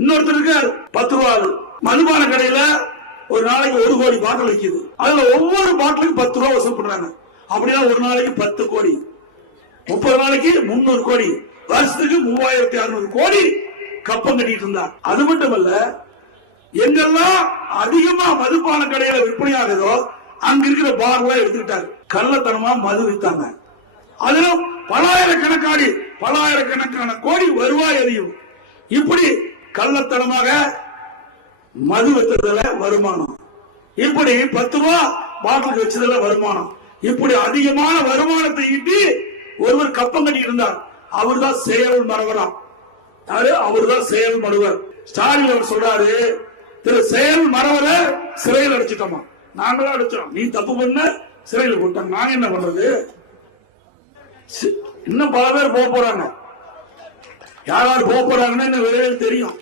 இன்னொருத்தர் இருக்கார் 10 ரூபாய் மதுபான கடையில ஒரு நாளைக்கு 1 கோடி பாட்டில் விற்குது. அதுல ஒவ்வொரு பாட்டிலுக்கும் 10 ரூபாய் வசூல் பண்றாங்க. அப்படின்னா ஒரு நாளைக்கு 10 கோடி, 30 நாளைக்கு 300 கோடி, வருஷத்துக்கு 3600 கோடி கப்பம் கட்டிட்டு இருந்தார். அது மட்டுமல்ல, எங்கெல்லாம் அதிகமா மதுபான கடையில விற்பனை ஆகுதோ அங்க இருக்கிற பார்லாம் எடுத்துக்கிட்டாரு. கள்ளத்தனமா மது வித்தாங்க. அதிலும் பலாயிரக்கணக்கான கோடி வருவாய் அதிகம். இப்படி கள்ளத்தனமாக மது வித்ததுல வருமானம், இப்படி 10 ரூபாய் பாட்டில் வச்சதுல வருமானம், இப்படி அதிகமான வருமானத்தை ஈட்டி ஒருவர் கப்பம் கட்டி இருந்தார். அவர் தான் செயல் மறவராம். யாரு? அவர் தான் செயல் மறுவர். ஸ்டாலின் அவர் சொல்றாரு, திரு செயல் மறவரை சிறையில் அடிச்சுட்டோமா? நாங்களும் அடிச்சோம். நீ தப்பு பண்ண சிறையில் போட்டாங்க. நாங்க என்ன பண்றது? இன்னும் பல பேர் போக போறாங்க. யாராவது போக போறாங்கன்னு விரைவில் தெரியும்.